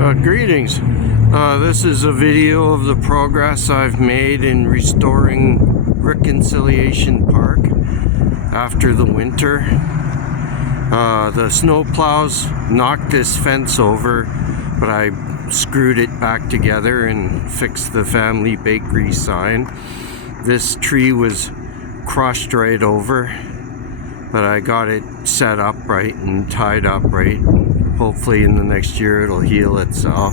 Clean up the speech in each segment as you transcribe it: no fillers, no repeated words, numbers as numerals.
Greetings. This is a video of the progress I've made in restoring Reconciliation Park after the winter. The snow plows knocked this fence over, but I screwed it back together and fixed the family bakery sign. This tree was crushed right over, but I got it set up right and tied up right. Hopefully in the next year it'll heal itself.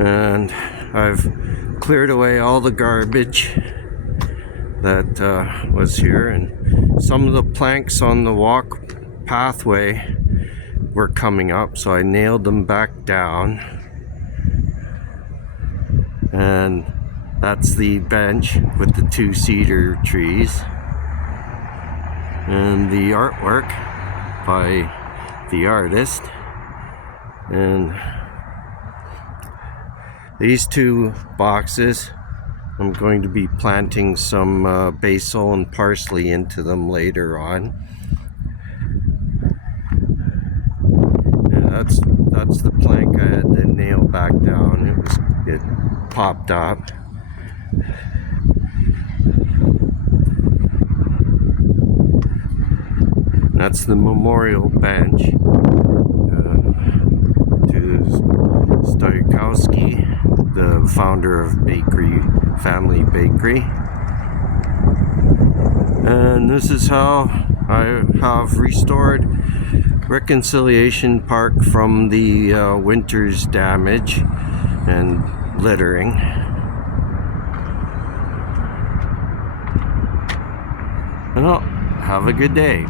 And I've cleared away all the garbage that was here, and some of the planks on the walk pathway were coming up, so I nailed them back down. And that's the bench with the two cedar trees and the artwork by the artist. And these two boxes, I'm going to be planting some basil and parsley into them later on. And that's the plank I had to nail back down. It popped up. That's the memorial bench to Stojkowski, the founder of Family Bakery. And this is how I have restored Reconciliation Park from the winter's damage and littering. Well, have a good day.